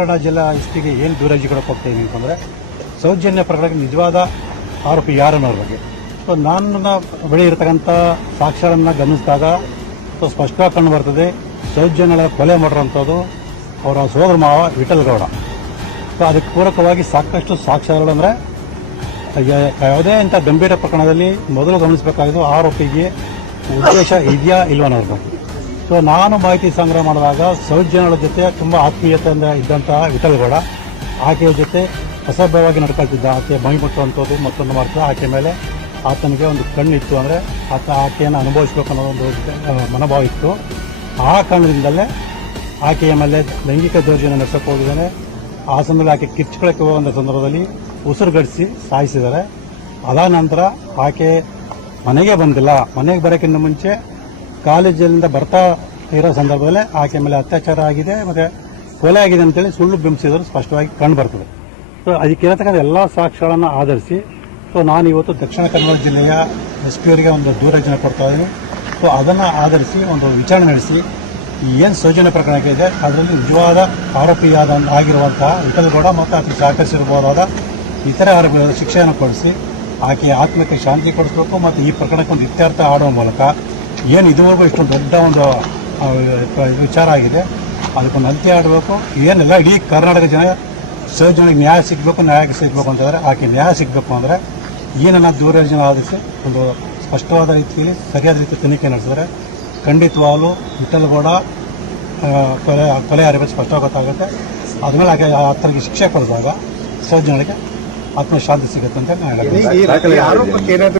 ಕನ್ನಡ ಜಿಲ್ಲಾ ಎಸ್ಪಿಗೆ ಏನು ದೂರಾರ್ಜಿ ಕೊಡಕ್ಕೆ ಹೋಗ್ತಾ ಇದ್ದೀನಿ ಅಂತಂದರೆ, ಸೌಜನ್ಯ ಪ್ರಕರಣಕ್ಕೆ ನಿಜವಾದ ಆರೋಪಿ ಯಾರನ್ನೋರ ಬಗ್ಗೆ. ಸೊ ನನ್ನ ಬಳಿ ಇರತಕ್ಕಂಥ ಸಾಕ್ಷ್ಯಗಳನ್ನು ಗಮನಿಸಿದಾಗ ಸ್ಪಷ್ಟವಾಗಿ ಕಂಡು ಬರ್ತದೆ. ಸೌಜನ್ಯಗಳ ಕೊಲೆ ಮಾಡಿರೋಂಥದ್ದು ಅವರ ಸೋದರ ಮಾವ ವಿಠಲ್ ಗೌಡ. ಸೊ ಅದಕ್ಕೆ ಪೂರಕವಾಗಿ ಸಾಕಷ್ಟು ಸಾಕ್ಷ್ಯಗಳು ಅಂದರೆ, ಯಾವುದೇ ಇಂಥ ಗಂಭೀರ ಪ್ರಕರಣದಲ್ಲಿ ಮೊದಲು ಗಮನಿಸಬೇಕಾಗಿದ್ದು ಆರೋಪಿಗೆ ಉದ್ದೇಶ ಇದೆಯಾ ಇಲ್ವನ್ನೋದು. ಸೊ ನಾನು ಮಾಹಿತಿ ಸಂಗ್ರಹ ಮಾಡಿದಾಗ ಸೌಜನ್ಯಗಳ ಜೊತೆ ತುಂಬ ಆತ್ಮೀಯತೆಯಿಂದ ಇದ್ದಂತಹ ವಿಠಲ್ ಗೌಡ ಆಕೆಯ ಜೊತೆ ಅಸಭ್ಯವಾಗಿ ನಡ್ಕೊಳ್ತಿದ್ದ. ಆಕೆ ಮೈ ಮುಟ್ಟುವಂಥದ್ದು ಮತ್ತೊಂದು ಮಾಡ್ತಾ ಆಕೆ ಮೇಲೆ ಆತನಿಗೆ ಒಂದು ಕಣ್ಣಿತ್ತು, ಅಂದರೆ ಆಕೆಯನ್ನು ಅನುಭವಿಸಬೇಕು ಅನ್ನೋ ಒಂದು ಮನೋಭಾವ ಇತ್ತು. ಆ ಕಾರಣದಿಂದಲೇ ಆಕೆಯ ಮೇಲೆ ಲೈಂಗಿಕ ದೌರ್ಜನ್ಯ ನಡೆಸಕ್ಕೆ ಹೋಗಿದ್ದಾನೆ. ಆ ಸಮಯದಲ್ಲಿ ಆಕೆ ಕಿರ್ಚ್ಕೊಳ್ಳಕ್ಕೆ ಹೋಗುವಂಥ ಸಂದರ್ಭದಲ್ಲಿ ಉಸಿರುಗಡಿಸಿ ಸಾಯಿಸಿದ್ದಾರೆ. ಅದಾದ ನಂತರ ಆಕೆ ಮನೆಗೆ ಬಂದಿಲ್ಲ. ಮನೆಗೆ ಬರೋಕ್ಕಿಂತ ಮುಂಚೆ ಕಾಲೇಜಿನಿಂದ ಬರ್ತಾ ಇರೋ ಸಂದರ್ಭದಲ್ಲೇ ಆಕೆ ಮೇಲೆ ಅತ್ಯಾಚಾರ ಆಗಿದೆ ಮತ್ತು ಕೊಲೆ ಆಗಿದೆ ಅಂತೇಳಿ ಸುಳ್ಳು ಬಿಂಬಿಸಿದ್ರು ಸ್ಪಷ್ಟವಾಗಿ ಕಂಡು ಬರ್ತದೆ. ಸೊ ಅದಕ್ಕಿರತಕ್ಕಂಥ ಎಲ್ಲ ಸಾಕ್ಷ್ಯಗಳನ್ನು ಆಧರಿಸಿ ನಾನು ಇವತ್ತು ದಕ್ಷಿಣ ಕನ್ನಡ ಜಿಲ್ಲೆಯ SP ಅವರಿಗೆ ಒಂದು ದೂರರ್ಜನೆ ಕೊಡ್ತಾ ಇದ್ದೀನಿ. ಸೊ ಅದನ್ನು ಆಧರಿಸಿ ಒಂದು ವಿಚಾರಣೆ ನಡೆಸಿ ಏನು ಸೌಜನ್ಯ ಪ್ರಕರಣಕ್ಕೆ ಇದೆ ಅದರಲ್ಲಿ ನಿಜವಾದ ಆರೋಪಿಯಾದ ಆಗಿರುವಂತಹ ವಿಠಲ್ ಗೌಡ ಮತ್ತು ಆಕೆ ಸಹಕರಿಸಿರಬಹುದಾದ ಇತರೆ ಆರೋಪಿಗಳ ಶಿಕ್ಷೆಯನ್ನು ಕೊಡಿಸಿ ಆಕೆಯ ಆತ್ಮಕ್ಕೆ ಶಾಂತಿ ಕೊಡಿಸಬೇಕು ಮತ್ತು ಈ ಪ್ರಕರಣಕ್ಕೆ ಒಂದು ಇತ್ಯರ್ಥ ಆಡುವ ಮೂಲಕ ಏನು ಇದುವರೆಗೂ ಇಷ್ಟೊಂದು ದೊಡ್ಡ ಒಂದು ವಿಚಾರ ಆಗಿದೆ ಅದಕ್ಕೊಂದು ಅಂತ್ಯ ಆಡಬೇಕು. ಏನೆಲ್ಲ ಇಡೀ ಕರ್ನಾಟಕ ಜನ ಸೌಜನ್ಯಕ್ಕೆ ನ್ಯಾಯ ಸಿಗಬೇಕು ಅಂತಂದರೆ ಆಕೆ ನ್ಯಾಯ ಸಿಗಬೇಕು ಅಂದರೆ ಏನನ್ನ ದೂರರ್ಜನೆ ಆಧರಿಸಿ ಒಂದು ಸ್ಪಷ್ಟವಾದ ರೀತಿಯಲ್ಲಿ ಸರಿಯಾದ ರೀತಿ ತನಿಖೆ ನಡೆಸಿದರೆ ಖಂಡಿತವಾಗಲೂ ವಿಠಲ್ ಗೌಡ ಕೊಲೆ ಆರೋಪಿ ಸ್ಪಷ್ಟವಾಗಿ ಗೊತ್ತಾಗುತ್ತೆ. ಆದಮೇಲೆ ಆಕೆ ಆತನಿಗೆ ಶಿಕ್ಷೆ ಕೊಡಿದಾಗ ಸೌಜನ್ಯಕ್ಕೆ ಆತ್ಮಶಾಂತಿ ಸಿಗುತ್ತೆ ಅಂತ ನಾನು ಹೇಳ್ತೀನಿ.